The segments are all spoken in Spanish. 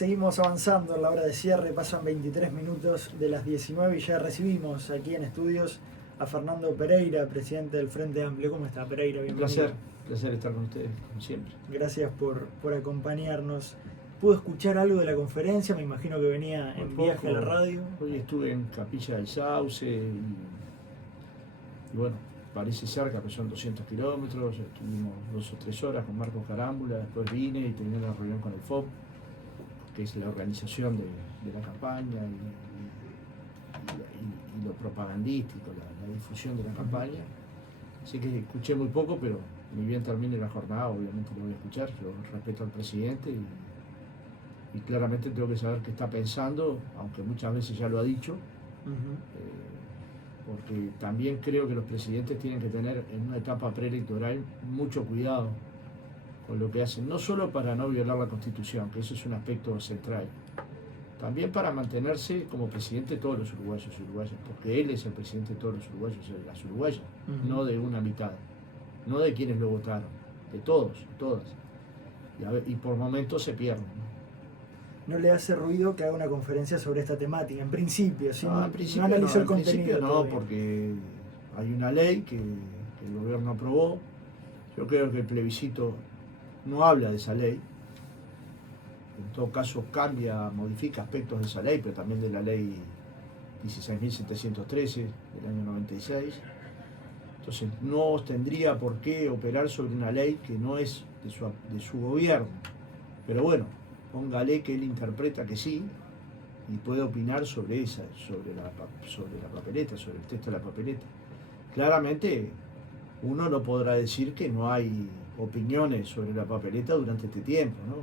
Seguimos avanzando en la hora de cierre, pasan 23 minutos de las 19 y ya recibimos aquí en estudios a Fernando Pereira, presidente del Frente Amplio. ¿Cómo está, Pereira? Bienvenido. Un placer estar con ustedes, como siempre. Gracias por acompañarnos. ¿Pudo escuchar algo de la conferencia? Me imagino que venía en viaje a la radio. Hoy estuve en Capilla del Sauce y bueno, parece cerca, que son 200 kilómetros. Estuvimos 2 o 3 horas con Marcos Carámbula, después vine y terminé una reunión con el FOP, que es la organización de la campaña y lo propagandístico, la difusión de la campaña. Así que escuché muy poco, pero ni bien termine la jornada, obviamente lo voy a escuchar. Yo respeto al presidente y claramente tengo que saber qué está pensando, aunque muchas veces ya lo ha dicho, porque también creo que los presidentes tienen que tener en una etapa preelectoral mucho cuidado con lo que hacen, no solo para no violar la Constitución, que eso es un aspecto central, también para mantenerse como presidente de todos los uruguayos y uruguayas, porque él es el presidente de todos los uruguayos y las uruguayas, no de una mitad, no de quienes lo votaron, de todos, todas. Y por momentos se pierden. ¿No le hace ruido que haga una conferencia sobre esta temática? En principio, ¿sí? No, en principio no analizó no, el contenido. no, porque hay una ley que el gobierno aprobó. Yo creo que el plebiscito no habla de esa ley. En todo caso cambia, modifica aspectos de esa ley, pero también de la ley 16.713 del año 96. Entonces no tendría por qué operar sobre una ley que no es de su gobierno. Pero bueno, póngale que él interpreta que sí y puede opinar sobre la papeleta, sobre el texto de la papeleta. Claramente uno no podrá decir que no hay opiniones sobre la papeleta durante este tiempo, ¿no?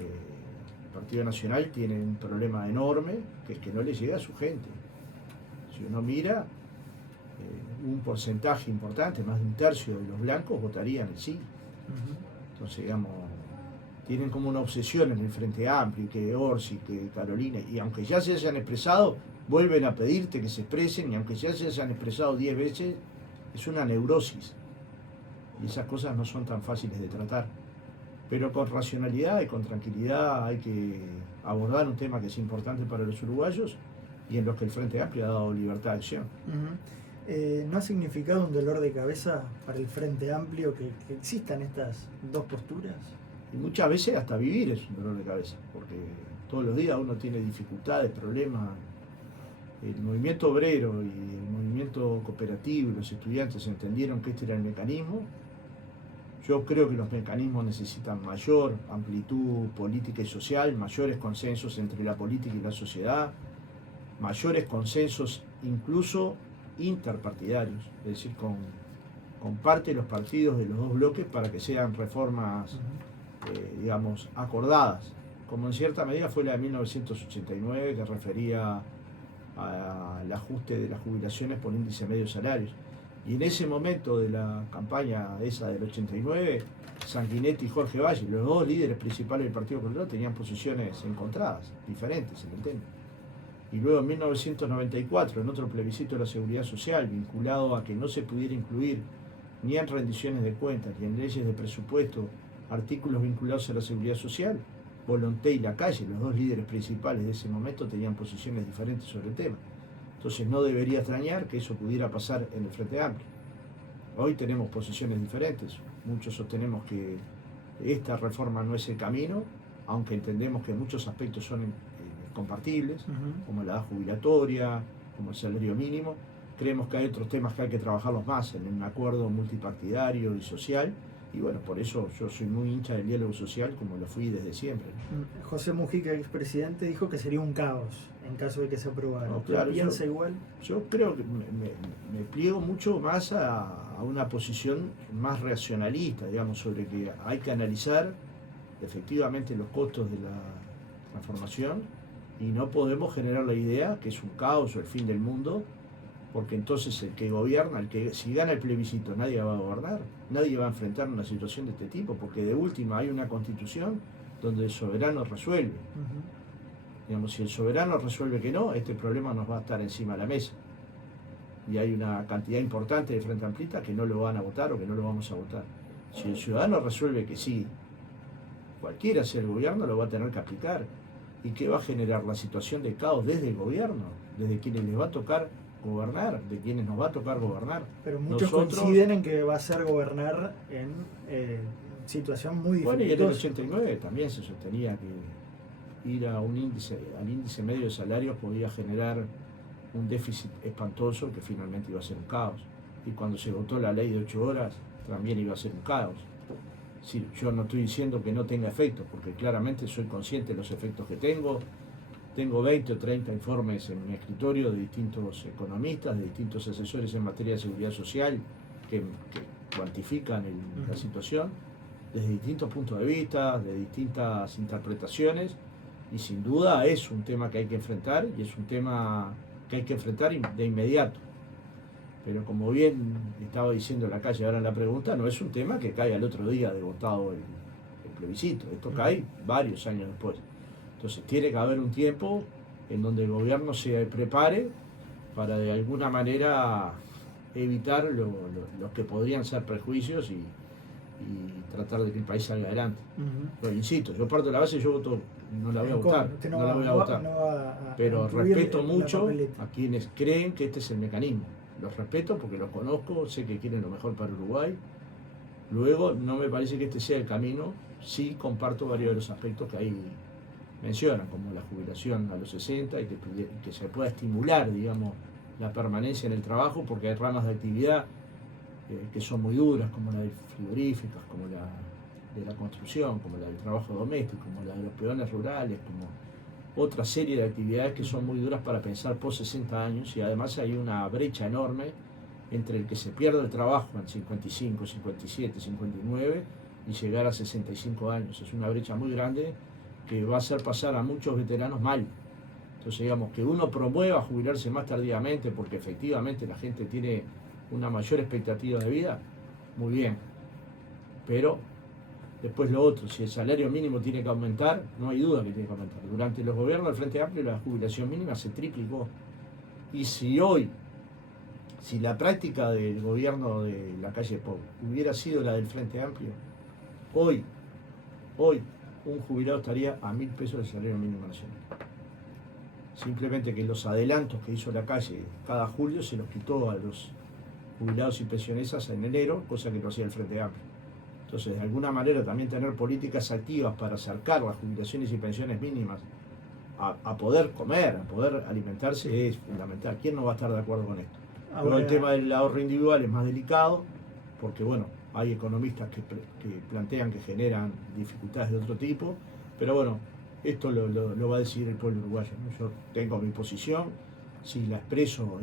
El Partido Nacional tiene un problema enorme, que es que no le llega a su gente. Si uno mira, un porcentaje importante, más de 1/3 de los blancos votarían el sí. Entonces, digamos, tienen como una obsesión en el Frente Amplio, que Orsi, que Carolina, y aunque ya se hayan expresado, vuelven a pedirte que se expresen, y aunque ya se hayan expresado 10 veces, es una neurosis. Y esas cosas no son tan fáciles de tratar. Pero con racionalidad y con tranquilidad hay que abordar un tema que es importante para los uruguayos y en los que el Frente Amplio ha dado libertad de acción. ¿No ha significado un dolor de cabeza para el Frente Amplio que existan estas dos posturas? Y muchas veces hasta vivir es un dolor de cabeza, porque todos los días uno tiene dificultades, problemas. El movimiento obrero y el movimiento cooperativo y los estudiantes entendieron que este era el mecanismo. Yo creo que los mecanismos necesitan mayor amplitud política y social, mayores consensos entre la política y la sociedad, mayores consensos incluso interpartidarios, es decir, con parte de los partidos de los dos bloques para que sean reformas, digamos, acordadas, como en cierta medida fue la de 1989, que refería al ajuste de las jubilaciones por índice medio salarios. Y en ese momento de la campaña esa del 89, Sanguinetti y Jorge Valle, los dos líderes principales del Partido Colorado, tenían posiciones encontradas, diferentes en el tema. Y luego en 1994, en otro plebiscito de la seguridad social, vinculado a que no se pudiera incluir ni en rendiciones de cuentas ni en leyes de presupuesto artículos vinculados a la seguridad social, Volonté y Lacalle, los dos líderes principales de ese momento, tenían posiciones diferentes sobre el tema. Entonces no debería extrañar que eso pudiera pasar en el Frente Amplio. Hoy tenemos posiciones diferentes. Muchos sostenemos que esta reforma no es el camino, aunque entendemos que muchos aspectos son compartibles, como la edad jubilatoria, como el salario mínimo. Creemos que hay otros temas que hay que trabajarlos más en un acuerdo multipartidario y social. Y bueno, por eso yo soy muy hincha del diálogo social, como lo fui desde siempre. José Mujica, expresidente, dijo que sería un caos en caso de que se aprobara. No, claro, ¿Piensa igual? Yo creo que me pliego mucho más a una posición más racionalista, digamos, sobre que hay que analizar efectivamente los costos de la transformación y no podemos generar la idea que es un caos o el fin del mundo, porque entonces el que gobierna, si gana el plebiscito, nadie va a gobernar, nadie va a enfrentar una situación de este tipo, porque de última hay una constitución donde el soberano resuelve. Digamos, si el soberano resuelve que no, este problema nos va a estar encima de la mesa. Y hay una cantidad importante de Frente Amplista que no lo van a votar o que no lo vamos a votar. Si el ciudadano resuelve que sí, cualquiera sea el gobierno lo va a tener que aplicar. ¿Y qué va a generar? La situación de caos desde el gobierno, desde quienes les va a tocar gobernar, de quienes nos va a tocar gobernar. Pero muchos coinciden en que va a ser gobernar en situación muy dificultosa. Bueno, y en el 89 también se sostenía que ir a un índice, al índice medio de salarios podía generar un déficit espantoso que finalmente iba a ser un caos. Y cuando se votó la ley de 8 horas, también iba a ser un caos. Sí, yo no estoy diciendo que no tenga efectos, porque claramente soy consciente de los efectos que tengo. Tengo 20 o 30 informes en mi escritorio de distintos economistas, de distintos asesores en materia de seguridad social, que cuantifican la situación desde distintos puntos de vista, de distintas interpretaciones, y sin duda es un tema que hay que enfrentar, y es un tema que hay que enfrentar de inmediato. Pero como bien estaba diciendo la calle ahora en la pregunta, no es un tema que cae al otro día de votado el plebiscito, esto cae varios años después. Entonces tiene que haber un tiempo en donde el gobierno se prepare para de alguna manera evitar los que podrían ser prejuicios y tratar de que el país salga adelante. Pero insisto, yo parto de la base, yo voto, no la voy a votar, no la voy a votar. Pero respeto mucho a quienes creen que este es el mecanismo. Los respeto porque los conozco, sé que quieren lo mejor para Uruguay. Luego, no me parece que este sea el camino. Sí comparto varios de los aspectos que ahí mencionan, como la jubilación a los 60 y que se pueda estimular, digamos, la permanencia en el trabajo, porque hay ramas de actividad que son muy duras, como la de frigoríficas, como la de la construcción, como la del trabajo doméstico, como la de los peones rurales, como otra serie de actividades que son muy duras para pensar post 60 años, y además hay una brecha enorme entre el que se pierde el trabajo en 55, 57, 59 y llegar a 65 años. Es una brecha muy grande que va a hacer pasar a muchos veteranos mal. Entonces, digamos, que uno promueva jubilarse más tardíamente porque efectivamente la gente tiene una mayor expectativa de vida, muy bien. Pero después lo otro, si el salario mínimo tiene que aumentar, no hay duda que tiene que aumentar. Durante los gobiernos del Frente Amplio la jubilación mínima se triplicó. Y si la práctica del gobierno de la calle Pou hubiera sido la del Frente Amplio, hoy un jubilado estaría a 1.000 pesos del salario mínimo nacional. Simplemente que los adelantos que hizo la calle cada julio se los quitó a los jubilados y pensionistas en enero, cosa que no hacía el Frente Amplio. Entonces, de alguna manera también tener políticas activas para acercar las jubilaciones y pensiones mínimas a poder comer, a poder alimentarse es fundamental. ¿Quién no va a estar de acuerdo con esto? Luego el tema del ahorro individual es más delicado, porque bueno, hay economistas que plantean que generan dificultades de otro tipo, pero bueno, esto lo va a decidir el pueblo uruguayo, ¿no? Yo tengo mi posición, si la expreso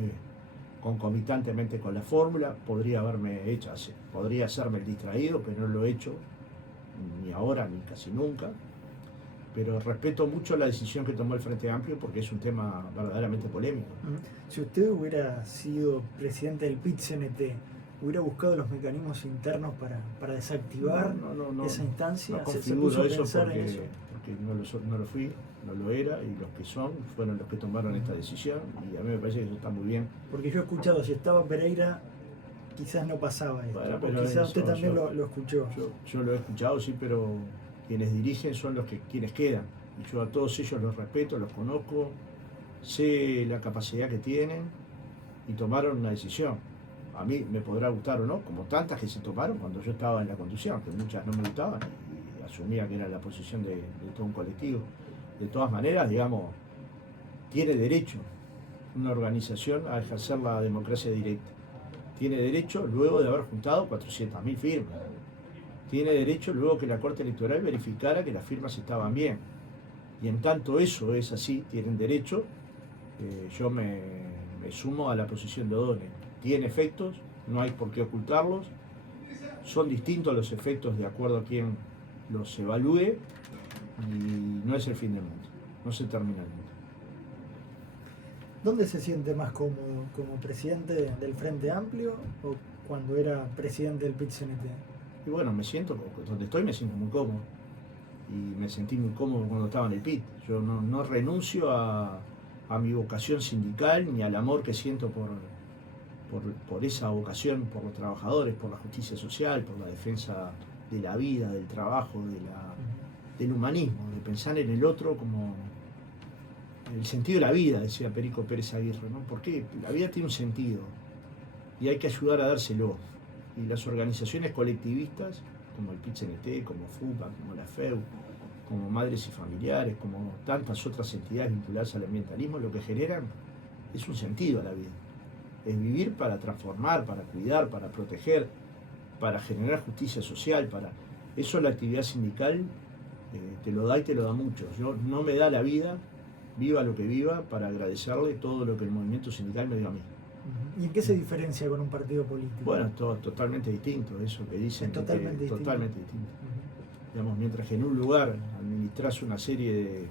concomitantemente con la fórmula, podría hacerme el distraído, pero no lo he hecho, ni ahora ni casi nunca. Pero respeto mucho la decisión que tomó el Frente Amplio porque es un tema verdaderamente polémico. Si usted hubiera sido presidente del PIT-CNT, ¿hubiera buscado los mecanismos internos para desactivar esa instancia? No configuro eso porque no lo fui, no lo era, y los que fueron los que tomaron esta decisión, y a mí me parece que eso está muy bien. Porque yo he escuchado, si estaba Pereira, quizás no pasaba esto, bueno, pero quizás usted también lo escuchó. Yo lo he escuchado, sí, pero quienes dirigen son quienes quedan, y yo a todos ellos los respeto, los conozco, sé la capacidad que tienen, y tomaron una decisión. A mí me podrá gustar o no, como tantas que se tomaron cuando yo estaba en la conducción, que muchas no me gustaban, y asumía que era la posición de todo un colectivo. De todas maneras, digamos, tiene derecho una organización a ejercer la democracia directa. Tiene derecho luego de haber juntado 400.000 firmas. Tiene derecho luego que la Corte Electoral verificara que las firmas estaban bien. Y en tanto eso es así, tienen derecho, yo me sumo a la posición de O'Donnell. Tiene efectos, no hay por qué ocultarlos, son distintos los efectos de acuerdo a quien los evalúe, y no es el fin del mundo, no se termina el mundo. ¿Dónde se siente más cómodo? ¿Como presidente del Frente Amplio o cuando era presidente del PIT-CNT? Y bueno, donde estoy me siento muy cómodo, y me sentí muy cómodo cuando estaba en el PIT. Yo no renuncio a mi vocación sindical ni al amor que siento por esa vocación, por los trabajadores, por la justicia social, por la defensa de la vida, del trabajo, del humanismo, de pensar en el otro el sentido de la vida, decía Perico Pérez Aguirre, ¿no? Porque la vida tiene un sentido y hay que ayudar a dárselo. Y las organizaciones colectivistas, como el PIT-CNT, como FUPA, como la FEU, como Madres y Familiares, como tantas otras entidades vinculadas al ambientalismo, lo que generan es un sentido a la vida. Es vivir para transformar, para cuidar, para proteger, para generar justicia social, para... Eso la actividad sindical te lo da y te lo da mucho. Yo no me da la vida, viva lo que viva, para agradecerle todo lo que el movimiento sindical me dio a mí. ¿Y en qué se diferencia con un partido político? Bueno, es totalmente distinto, eso que dicen. Es totalmente distinto. Totalmente distinto. Digamos, mientras que en un lugar administras una serie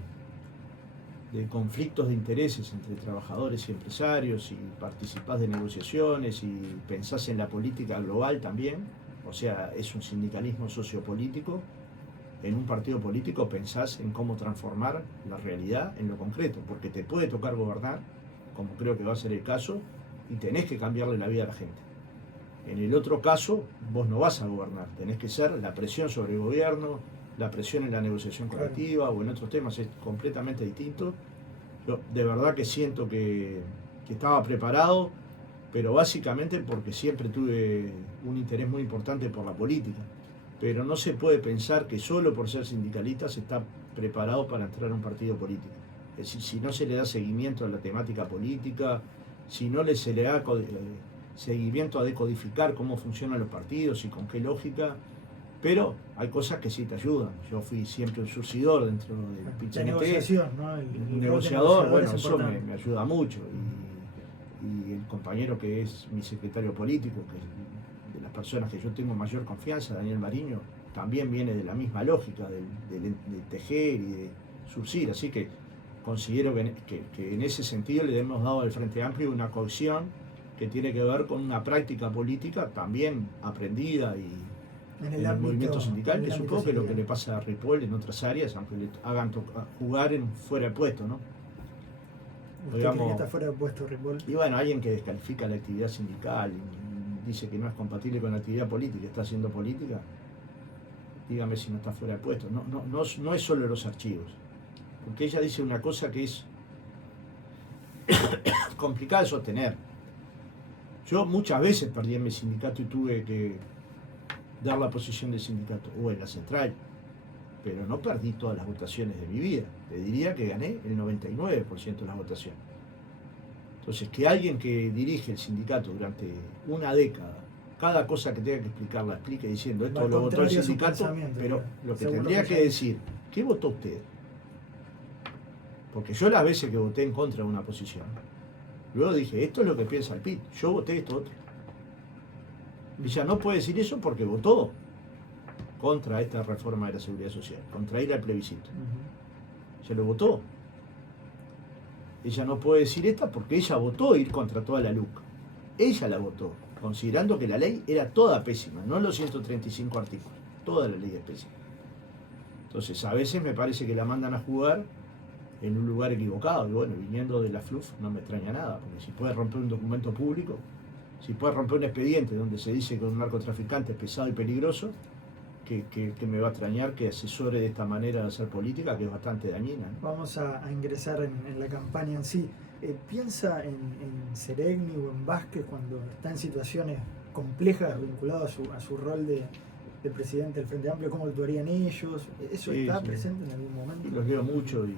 de conflictos de intereses entre trabajadores y empresarios y participás de negociaciones y pensás en la política global también, o sea, es un sindicalismo sociopolítico. En un partido político pensás en cómo transformar la realidad en lo concreto, porque te puede tocar gobernar, como creo que va a ser el caso, y tenés que cambiarle la vida a la gente. En el otro caso, vos no vas a gobernar, tenés que ser la presión sobre el gobierno, la presión en la negociación colectiva o en otros temas, es completamente distinto. Yo de verdad que siento que estaba preparado, pero básicamente porque siempre tuve un interés muy importante por la política. Pero no se puede pensar que solo por ser sindicalista se está preparado para entrar a un partido político. Es decir, si no se le da seguimiento a la temática política, si no se le da seguimiento a decodificar cómo funcionan los partidos y con qué lógica, pero hay cosas que sí te ayudan. Yo fui siempre un surcidor dentro del PIT-CNT. Negociación, ¿no? Un negociador, bueno, eso me ayuda mucho. Y el compañero que es mi secretario político, que es de las personas que yo tengo mayor confianza, Daniel Mariño, también viene de la misma lógica, de tejer y de surcir. Así que considero que en ese sentido le hemos dado al Frente Amplio una cohesión que tiene que ver con una práctica política también aprendida y en el movimiento sindical, que supongo que es lo que le pasa a Ripoll en otras áreas, aunque le hagan jugar fuera de puesto, ¿no? ¿Usted cree que está fuera de puesto, Ripoll? Y bueno, alguien que descalifica la actividad sindical y dice que no es compatible con la actividad política, está haciendo política, dígame si no está fuera de puesto. No es solo los archivos, porque ella dice una cosa que es complicada de sostener. Yo muchas veces perdí en mi sindicato y tuve que dar la posición del sindicato, o en la central, pero no perdí todas las votaciones de mi vida. Le diría que gané el 99% de las votaciones. Entonces, que alguien que dirige el sindicato durante una década, cada cosa que tenga que explicar, la explique diciendo esto lo votó el sindicato, pero lo que tendría que decir, ¿qué votó usted? Porque yo las veces que voté en contra de una posición, luego dije, esto es lo que piensa el PIT, yo voté esto otro. Y ya no puede decir eso porque votó contra esta reforma de la seguridad social, contra ir al plebiscito. Se lo votó. Ella no puede decir esta porque ella votó ir contra toda la LUC. Ella la votó, considerando que la ley era toda pésima, no los 135 artículos, toda la ley es pésima. Entonces, a veces me parece que la mandan a jugar en un lugar equivocado, y bueno, viniendo de la FLUF no me extraña nada, porque si puede romper un documento público, si puede romper un expediente donde se dice que un narcotraficante es pesado y peligroso, que me va a extrañar que asesore de esta manera de hacer política, que es bastante dañina, ¿no? Vamos a ingresar en la campaña en sí. ¿Piensa en Seregni o en Vázquez cuando está en situaciones complejas vinculado a su rol de presidente del Frente Amplio? ¿Cómo actuarían ellos? ¿Eso está presente en algún momento? Los leo mucho y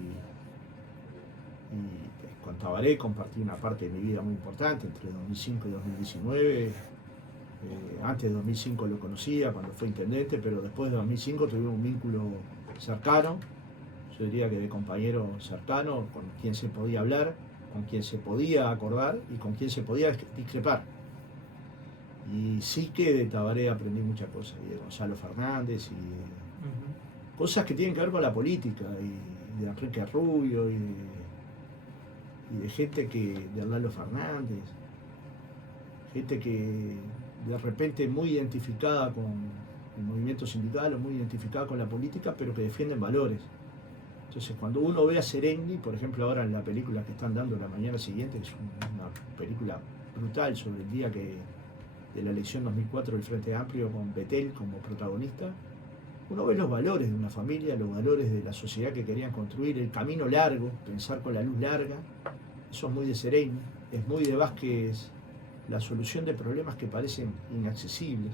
con Tabaré compartí una parte de mi vida muy importante entre 2005 y 2019. Antes de 2005 lo conocía cuando fue intendente, pero después de 2005 tuvimos un vínculo cercano, yo diría que de compañero cercano, con quien se podía hablar, con quien se podía acordar y con quien se podía discrepar. Y sí que de Tabaré aprendí muchas cosas, y de Gonzalo Fernández, y de cosas que tienen que ver con la política, y de Enrique Rubio, y de gente de Arnaldo Fernández, gente que de repente muy identificada con el movimiento sindical o muy identificada con la política, pero que defienden valores. Entonces, cuando uno ve a Seregni, por ejemplo, ahora en la película que están dando la mañana siguiente, que es una película brutal sobre el día de la elección 2004 del Frente Amplio, con Betel como protagonista, uno ve los valores de una familia, los valores de la sociedad que querían construir, el camino largo, pensar con la luz larga. Eso es muy de Seregni, es muy de Vázquez, la solución de problemas que parecen inaccesibles.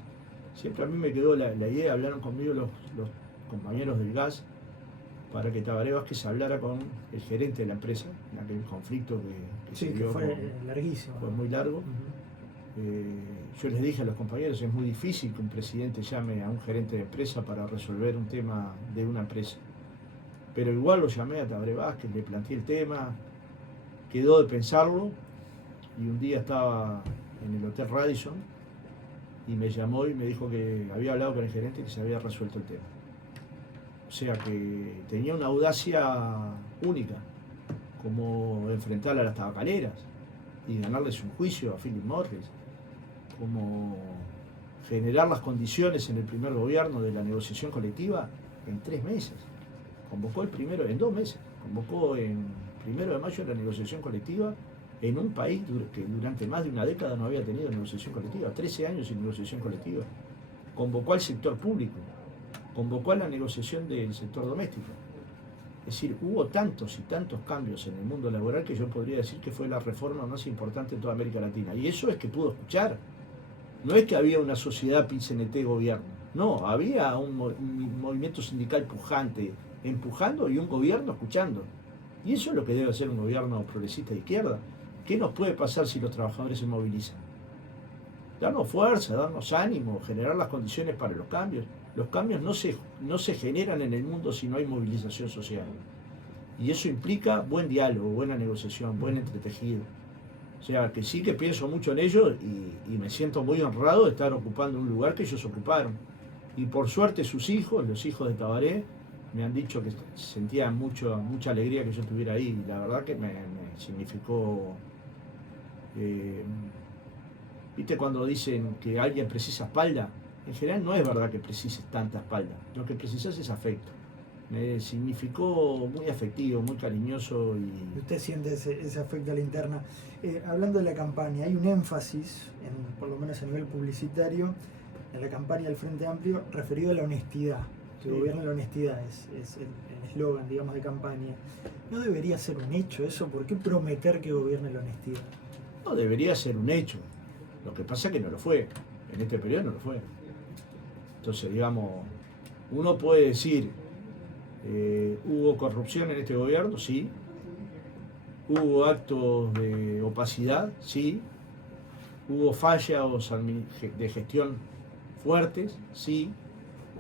Siempre a mí me quedó la idea, hablaron conmigo los compañeros del gas, para que Tabaré Vázquez hablara con el gerente de la empresa, en aquel conflicto que Sí, se que dio. fue larguísimo. Fue muy largo. Yo les dije a los compañeros, es muy difícil que un presidente llame a un gerente de empresa para resolver un tema de una empresa. Pero igual lo llamé a Tabaré Vázquez, le planteé el tema, quedó de pensarlo, y un día estaba en el Hotel Radisson y me llamó y me dijo que había hablado con el gerente y que se había resuelto el tema. O sea que tenía una audacia única, como enfrentar a las tabacaleras y ganarles un juicio a Philip Morris, como generar las condiciones en el primer gobierno de la negociación colectiva en 3 meses. Convocó en 2 meses, convocó en 1 de mayo la negociación colectiva en un país que durante más de una década no había tenido negociación colectiva, 13 años sin negociación colectiva. Convocó al sector público, convocó a la negociación del sector doméstico. Es decir, hubo tantos y tantos cambios en el mundo laboral que yo podría decir que fue la reforma más importante en toda América Latina. Y eso es que pudo escuchar. No es que había una sociedad PIT-CNT-gobierno. No, había un movimiento sindical pujante, empujando, y un gobierno escuchando. Y eso es lo que debe hacer un gobierno progresista de izquierda. ¿Qué nos puede pasar si los trabajadores se movilizan? Darnos fuerza, darnos ánimo, generar las condiciones para los cambios. Los cambios no se generan en el mundo si no hay movilización social. Y eso implica buen diálogo, buena negociación, buen entretejido. O sea, que sí que pienso mucho en ellos y me siento muy honrado de estar ocupando un lugar que ellos ocuparon. Y por suerte sus hijos, los hijos de Tabaré, me han dicho que sentían mucha alegría que yo estuviera ahí. Y la verdad que me significó... ¿Viste cuando dicen que alguien precisa espalda? En general no es verdad que precises tanta espalda. Lo que precisas es afecto. Me significó muy afectivo, muy cariñoso. Y usted siente ese afecto a la interna. Hablando de la campaña, hay un énfasis, por lo menos a nivel publicitario, en la campaña del Frente Amplio referido a la honestidad. Que gobierna la honestidad es el eslogan, digamos, de campaña. ¿No debería ser un hecho eso? ¿Por qué prometer que gobierne la honestidad? No, debería ser un hecho. Lo que pasa es que no lo fue. En este periodo no lo fue. Entonces, digamos, uno puede decir, ¿hubo corrupción en este gobierno? Sí. ¿Hubo actos de opacidad? Sí. ¿Hubo fallos de gestión fuertes? Sí.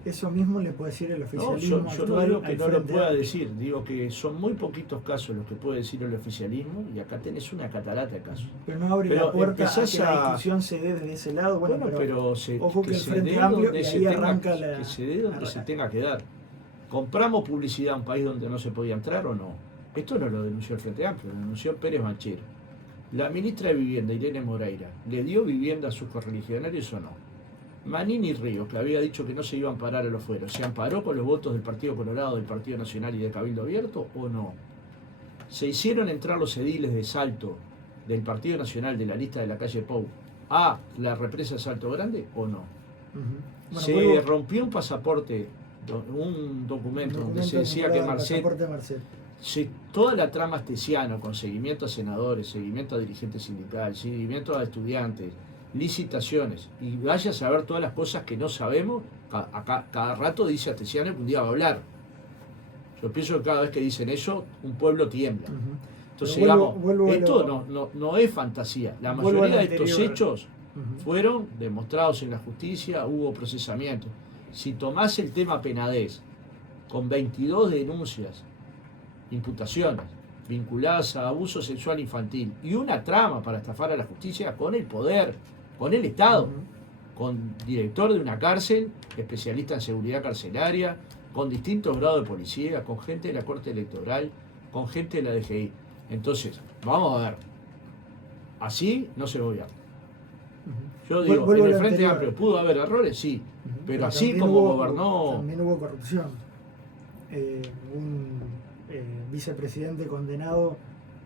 Eso mismo le puede decir el oficialismo. No, yo no digo que no lo pueda decir, digo que son muy poquitos casos los que puede decir el oficialismo, y acá tenés una catarata de casos. Pero no abre la puerta a que la discusión se dé desde ese lado. Bueno, pero ojo que el Frente Amplio, y ahí arranca que se dé donde se tenga que dar. ¿Compramos publicidad a un país donde no se podía entrar o no? Esto no lo denunció el Frente Amplio, lo denunció Pérez Banchero. La ministra de Vivienda, Irene Moreira, ¿le dio vivienda a sus correligionarios o no? Manini Ríos, que había dicho que no se iban a amparar a los fueros, ¿se amparó con los votos del Partido Colorado, del Partido Nacional y de Cabildo Abierto o no? ¿Se hicieron entrar los ediles de Salto del Partido Nacional de la lista de la calle Pou a la represa de Salto Grande o no? ¿Se rompió un pasaporte, un documento donde se decía que Marcet, toda la trama astesiana con seguimiento a senadores, seguimiento a dirigentes sindicales, seguimiento a estudiantes, licitaciones, y vaya a saber todas las cosas que no sabemos? Cada rato dice Astesiano que un día va a hablar. Yo pienso que cada vez que dicen eso, un pueblo tiembla. Entonces, esto no es fantasía. La mayoría de estos hechos fueron demostrados en la justicia, hubo procesamiento. Si tomás el tema Penades, con 22 denuncias, imputaciones, vinculadas a abuso sexual infantil, y una trama para estafar a la justicia con el poder, con el Estado, con director de una cárcel, especialista en seguridad carcelaria, con distintos grados de policía, con gente de la Corte Electoral, con gente de la DGI. Entonces, vamos a ver, así no se gobierna. Yo digo, en el Frente Amplio pudo haber errores, sí, pero así como gobernó... También hubo corrupción. Un vicepresidente condenado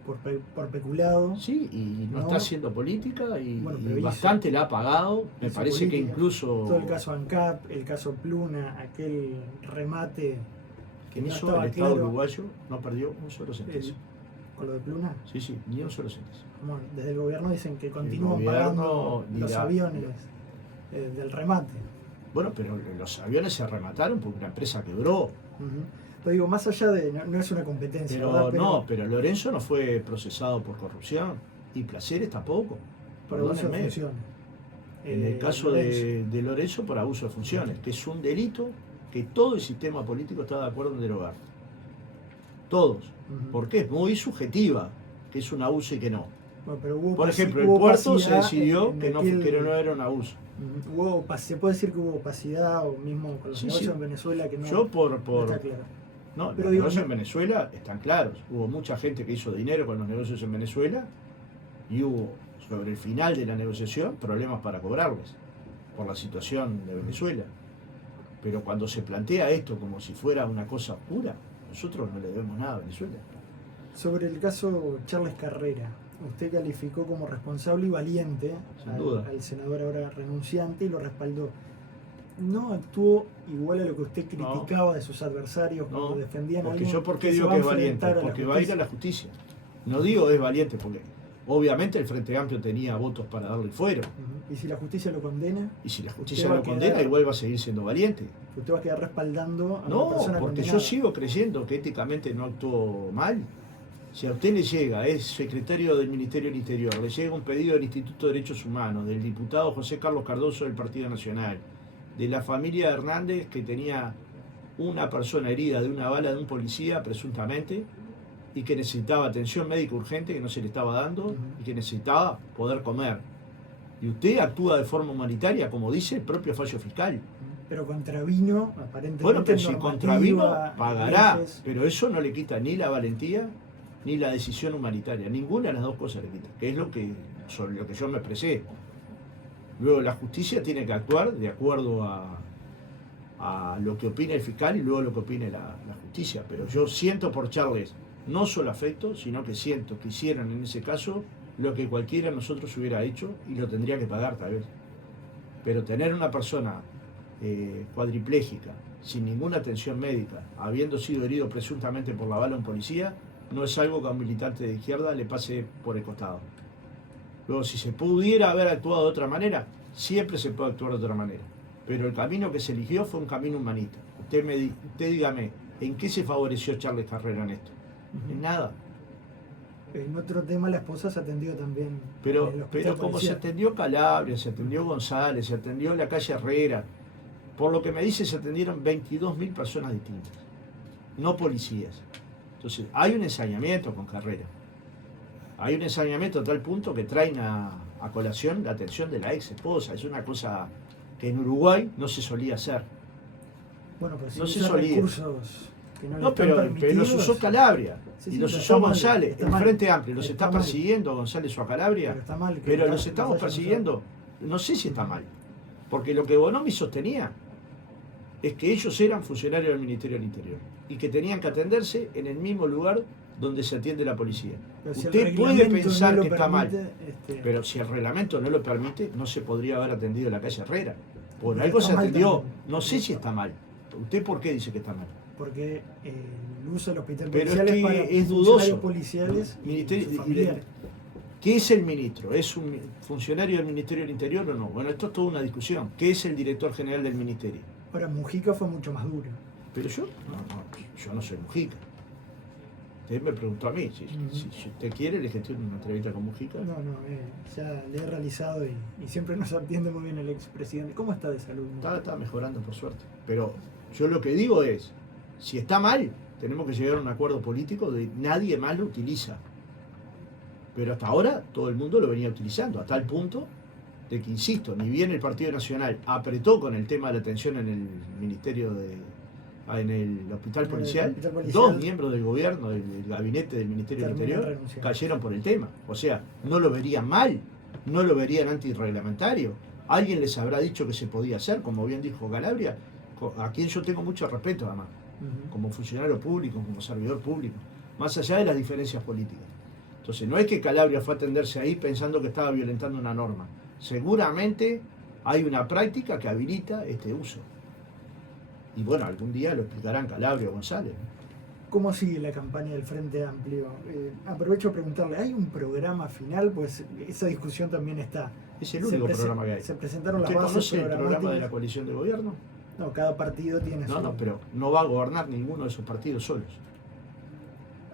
por peculado. Sí, y no No. está haciendo política y, Bueno, y pero bastante la ha pagado. Me hizo parece que política. incluso Todo el caso ANCAP, el caso Pluna, aquel remate que en no eso estaba el Estado claro. uruguayo no perdió un solo centésimo. Con lo de Pluna, Sí, sí, ni un solo centésimo. bueno, desde el gobierno dicen que continúan gobierno pagando los dirá- aviones del remate. Bueno, pero los aviones se remataron porque la empresa quebró. Ujú. Pero digo, más allá de, no es una competencia, ¿verdad? Pero Lorenzo no fue procesado por corrupción y Placeres tampoco. por abuso de Perdónenme. funciones. En el caso de Lorenzo, por abuso de funciones, que es un delito que todo el sistema político está de acuerdo en derogar. Todos. Ujú. Porque es muy subjetiva, que es un abuso y que no. Bueno, pero hubo Por ejemplo, el hubo puerto se opacidad decidió en que no era un abuso. se puede decir que hubo opacidad, o mismo con los Sí, negocios sí. en Venezuela, que no, Yo no está claro. No, Pero los digo, negocios no- en Venezuela están claros. Hubo mucha gente que hizo dinero con los negocios en Venezuela y hubo, sobre el final de la negociación, problemas para cobrarles por la situación de Venezuela. Pero cuando se plantea esto como si fuera una cosa pura, nosotros no le debemos nada a Venezuela. Sobre el caso Charles Carrera, usted calificó como responsable y valiente Sin duda. al senador ahora renunciante y lo respaldó. ¿No actuó igual a lo que usted criticaba de sus adversarios cuando No, defendían a porque alguien yo por qué se digo va que a es valiente, enfrentar a la porque va a ir a la justicia. No digo es valiente, porque obviamente el Frente Amplio tenía votos para darle el fuero. Ujú. Y si la justicia lo condena, Y si la justicia va a lo condena, quedar- igual va a seguir siendo valiente. usted va a quedar respaldando a una No, persona porque condenada. yo sigo creyendo que éticamente no actuó mal. Si a usted le llega, es secretario del Ministerio del Interior, le llega un pedido del Instituto de Derechos Humanos, del diputado José Carlos Cardoso del Partido Nacional, de la familia Hernández que tenía una persona herida de una bala de un policía, presuntamente, y que necesitaba atención médica urgente que no se le estaba dando, Ujú. y que necesitaba poder comer. Y usted actúa de forma humanitaria, como dice el propio fallo fiscal. Pero contravino, aparentemente. Bueno, pero si normativa, contravino, pagará. leyes. Pero eso no le quita ni la valentía ni la decisión humanitaria. Ninguna de las dos cosas le quita. Que es sobre lo que yo me expresé. Luego la justicia tiene que actuar de acuerdo a lo que opine el fiscal y luego lo que opine la justicia. Pero yo siento por Charles no solo afecto, sino que siento que hicieron en ese caso lo que cualquiera de nosotros hubiera hecho y lo tendría que pagar tal vez. Pero tener una persona cuadriplégica, sin ninguna atención médica, habiendo sido herido presuntamente por la bala de un policía, no es algo que a un militante de izquierda le pase por el costado. Luego, si se pudiera haber actuado de otra manera, siempre se puede actuar de otra manera. Pero el camino que se eligió fue un camino humanista. Usted dígame, ¿en qué se favoreció Charles Carrera en esto? Ujú. En nada. En otro tema, la esposa se atendió también. Pero en el hospital como se policial. atendió Calabria, se atendió González, se atendió la calle Herrera, por lo que me dice se atendieron 22.000 personas distintas, no policías. Entonces, hay un ensañamiento con Carrera. Hay un ensañamiento a tal punto que traen a colación la atención de la ex esposa. Es una cosa que en Uruguay no se solía hacer. Bueno, pero si no se usa solía. recursos que no, le No, están pero permitidos, los usó Calabria Sí, y sí, los pero usó está mal, González. está El mal. Frente Amplio los Está está mal. persiguiendo a González o a Calabria. Pero está mal que Pero no- los no estamos vayan a persiguiendo, no sé si está mal, porque lo que Bonomi sostenía es que ellos eran funcionarios del Ministerio del Interior y que tenían que atenderse en el mismo lugar donde se atiende la policía. Pero si el Usted puede reglamento pensar no lo que está mal, permite, pero si el reglamento no lo permite, no se podría haber atendido en la calle Herrera. Por Pero algo está se mal atendió, también. no sé si está mal. ¿Usted por qué dice que está mal? porque el uso del hospital Pero policial es es que para es funcionarios dudoso. policiales y Ministerio- sus familiares. ¿Qué es el ministro? ¿Es un funcionario del Ministerio del Interior o no? Bueno, esto es toda una discusión. ¿Qué es el director general del ministerio? Ahora, Mujica fue mucho más duro. Pero yo no soy Mujica. Usted me preguntó a mí, si usted quiere, le gestiono una entrevista con Mujica. No, ya le he realizado y siempre nos atiende muy bien el expresidente. ¿Cómo está de salud? Está mejorando, por suerte. Pero yo lo que digo es, si está mal, tenemos que llegar a un acuerdo político de nadie más lo utiliza. Pero hasta ahora todo el mundo lo venía utilizando, a tal punto de que, insisto, ni bien el Partido Nacional apretó con el tema de la atención en el Ministerio en el Hospital Policial, Hospital Policial, dos miembros del gobierno, del gabinete del Ministerio del terminan Interior, renunciando. cayeron por el tema. O sea, no lo verían mal, no lo verían antirreglamentario. Alguien les habrá dicho que se podía hacer, como bien dijo Calabria, a quien yo tengo mucho respeto además, Ujú. como funcionario público, como servidor público, más allá de las diferencias políticas. Entonces no es que Calabria fue a atenderse ahí pensando que estaba violentando una norma. Seguramente hay una práctica que habilita este uso. Y bueno, algún día lo explicarán Calabria o González. ¿Cómo sigue la campaña del Frente Amplio? Aprovecho a preguntarle, ¿hay un programa final? Pues esa discusión también está. Es el único programa que hay. Se presentaron las ¿Usted bases conoce el programáticas. programa de la coalición de gobierno? No, cada partido tiene su... No, pero no va a gobernar ninguno de esos partidos solos.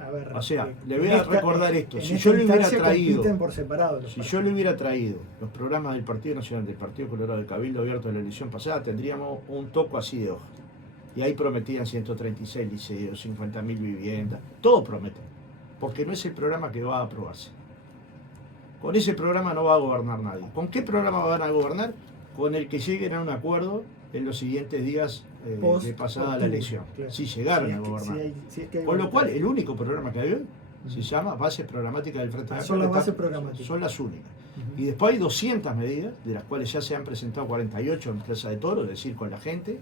A ver, O sea, le voy a recordar esto. Si yo yo le hubiera traído, por separado, si yo le hubiera traído los programas del Partido Nacional, del Partido Colorado, del Cabildo Abierto de la elección pasada, tendríamos un toco así de hoja. Y ahí prometían 136 liceos, 50.000 viviendas, todo prometen, porque no es el programa que va a aprobarse. Con ese programa no va a gobernar nadie. ¿Con qué programa van a gobernar? Con el que lleguen a un acuerdo en los siguientes días de pasada la elección. Claro. Si llegaron a gobernar. Con lo cual, el único programa que hay hoy se llama Bases Programáticas del Frente Amplio. Son las bases programáticas. Son las únicas. Y después hay 200 medidas, de las cuales ya se han presentado 48 en Plaza de Toro, es decir, con la gente.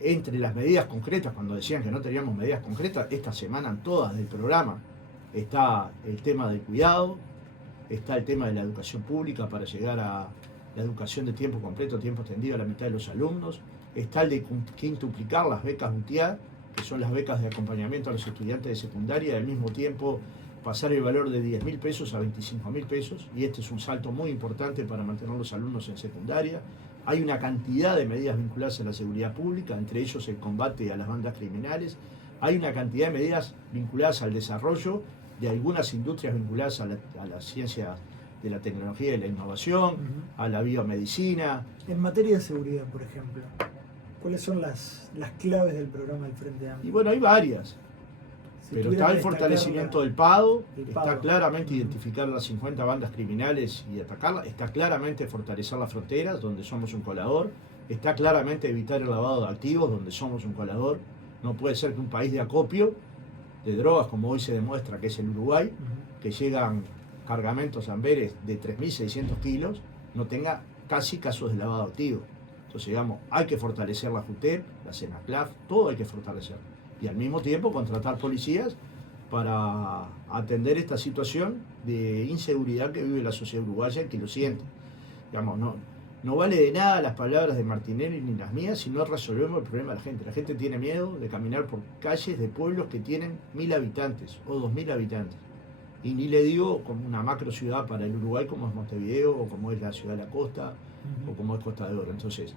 Entre las medidas concretas, cuando decían que no teníamos medidas concretas, esta semana todas del programa está el tema del cuidado, está el tema de la educación pública para llegar a la educación de tiempo completo, tiempo extendido a la mitad de los alumnos, está el de quintuplicar las becas UTIAD, que son las becas de acompañamiento a los estudiantes de secundaria, y al mismo tiempo pasar el valor de 10.000 pesos a 25.000 pesos, y este es un salto muy importante para mantener los alumnos en secundaria. Hay una cantidad de medidas vinculadas a la seguridad pública, entre ellos el combate a las bandas criminales. Hay una cantidad de medidas vinculadas al desarrollo de algunas industrias vinculadas a la ciencia de la tecnología y la innovación, a la biomedicina. En materia de seguridad, por ejemplo, ¿cuáles son las claves del programa del Frente Amplio? Y bueno, hay varias. Pero está el fortalecimiento del PADO, está claramente identificar las 50 bandas criminales y atacarlas, está claramente fortalecer las fronteras, donde somos un colador, está claramente evitar el lavado de activos, donde somos un colador. No puede ser que un país de acopio de drogas, como hoy se demuestra que es el Uruguay, que llegan cargamentos a Amberes de 3.600 kilos, no tenga casi casos de lavado de activos. Entonces, digamos, hay que fortalecer la JUTEP, la CENACLAF, todo hay que fortalecer. Y al mismo tiempo contratar policías para atender esta situación de inseguridad que vive la sociedad uruguaya y que lo siente. Digamos, no vale de nada las palabras de Martinelli ni las mías si no resolvemos el problema de la gente. La gente tiene miedo de caminar por calles de pueblos que tienen 1.000 habitantes o 2.000 habitantes. Y ni le digo como una macro ciudad para el Uruguay como es Montevideo o como es la ciudad de la costa o como es Costa de Oro. Entonces,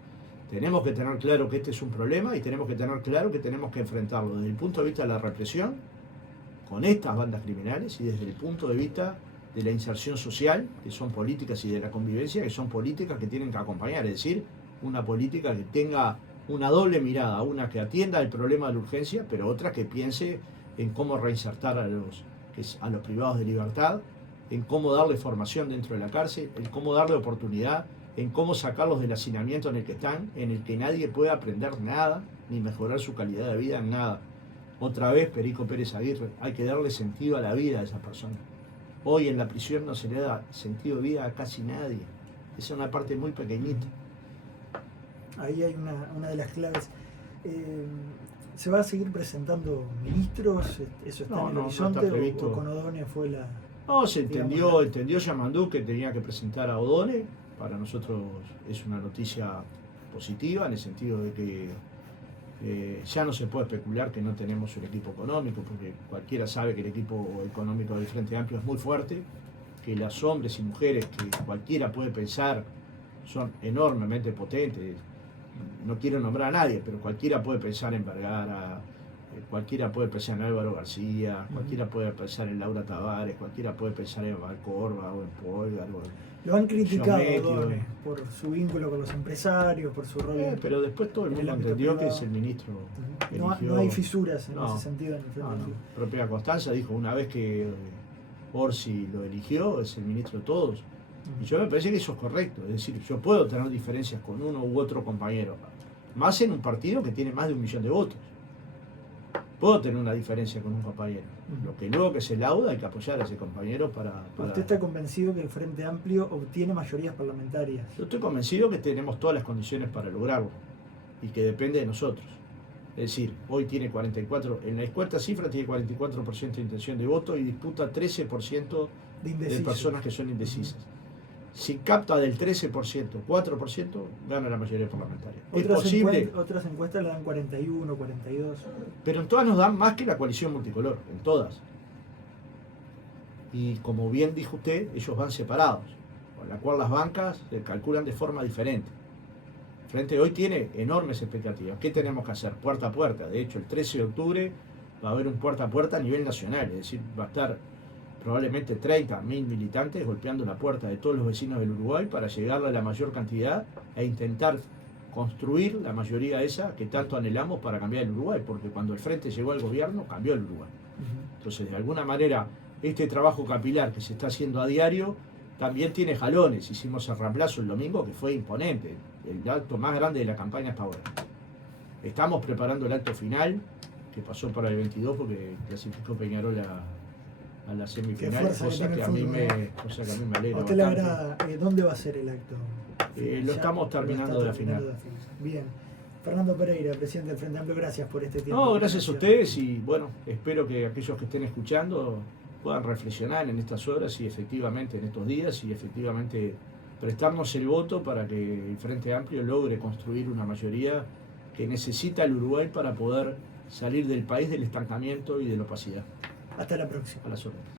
tenemos que tener claro que este es un problema y tenemos que tener claro que tenemos que enfrentarlo desde el punto de vista de la represión con estas bandas criminales y desde el punto de vista de la inserción social, que son políticas, y de la convivencia, que son políticas que tienen que acompañar, es decir, una política que tenga una doble mirada, una que atienda el problema de la urgencia, pero otra que piense en cómo reinsertar a los privados de libertad, en cómo darle formación dentro de la cárcel, en cómo darle oportunidad, en cómo sacarlos del hacinamiento en el que están, en el que nadie puede aprender nada, ni mejorar su calidad de vida en nada. Otra vez, Perico Pérez Aguirre, hay que darle sentido a la vida de esa persona. Hoy en la prisión no se le da sentido de vida a casi nadie. Esa es una parte muy pequeñita. Ahí hay una de las claves. ¿Se va a seguir presentando ministros? ¿Eso está en el horizonte? No está previsto. ¿O con O'Donnell fue la...? No, se entendió Yamandú que tenía que presentar a O'Donnell. Para nosotros es una noticia positiva en el sentido de que ya no se puede especular que no tenemos un equipo económico, porque cualquiera sabe que el equipo económico del Frente Amplio es muy fuerte, que los hombres y mujeres que cualquiera puede pensar son enormemente potentes. No quiero nombrar a nadie, pero cualquiera puede pensar en Vergara, cualquiera puede pensar en Álvaro García, cualquiera puede pensar en Laura Tavares, cualquiera puede pensar en Valcorba o en Polgar. Lo han criticado por su vínculo con los empresarios, por su rol. Pero después todo el mundo entendió que es el ministro. No hay fisuras en ese sentido en el Frente Amplio. La propia Constanza dijo una vez que Orsi lo eligió, es el ministro de todos. Y yo me parece que eso es correcto. Es decir, yo puedo tener diferencias con uno u otro compañero, más en un partido que tiene más de 1 millón de votos. Puedo tener una diferencia con un compañero. Lo que luego que se lauda hay que apoyar a ese compañero para... ¿Usted está convencido que el Frente Amplio obtiene mayorías parlamentarias? Yo estoy convencido que tenemos todas las condiciones para lograrlo y que depende de nosotros. Es decir, hoy tiene 44, en la encuesta cifra tiene 44% de intención de voto y disputa 13% de personas que son indecisas. Si capta del 13%, 4%, gana la mayoría parlamentaria. Es posible. Otras encuestas le dan 41, 42. Pero en todas nos dan más que la coalición multicolor, en todas. Y como bien dijo usted, ellos van separados, con la cual las bancas se calculan de forma diferente. Frente hoy tiene enormes expectativas. ¿Qué tenemos que hacer? Puerta a puerta. De hecho, el 13 de octubre va a haber un puerta a puerta a nivel nacional. Es decir, va a estar probablemente 30.000 militantes golpeando la puerta de todos los vecinos del Uruguay para llegarle a la mayor cantidad e intentar construir la mayoría esa que tanto anhelamos para cambiar el Uruguay. Porque cuando el Frente llegó al gobierno, cambió el Uruguay. Entonces, de alguna manera, este trabajo capilar que se está haciendo a diario también tiene jalones. Hicimos el reemplazo el domingo, que fue imponente. El acto más grande de la campaña hasta ahora. Estamos preparando el acto final, que pasó para el 22 porque clasificó Peñarol a la semifinal, cosa que a mí me alegra. ¿A usted le agrada? ¿Dónde va a ser el acto? Lo estamos terminando de la final. Bien. Fernando Pereira, presidente del Frente Amplio, gracias por este tiempo. No, gracias a ustedes y bueno, espero que aquellos que estén escuchando puedan reflexionar en estas horas y efectivamente en estos días y efectivamente prestarnos el voto para que el Frente Amplio logre construir una mayoría que necesita el Uruguay para poder salir del país del estancamiento y de la opacidad. Hasta la próxima. A las órdenes.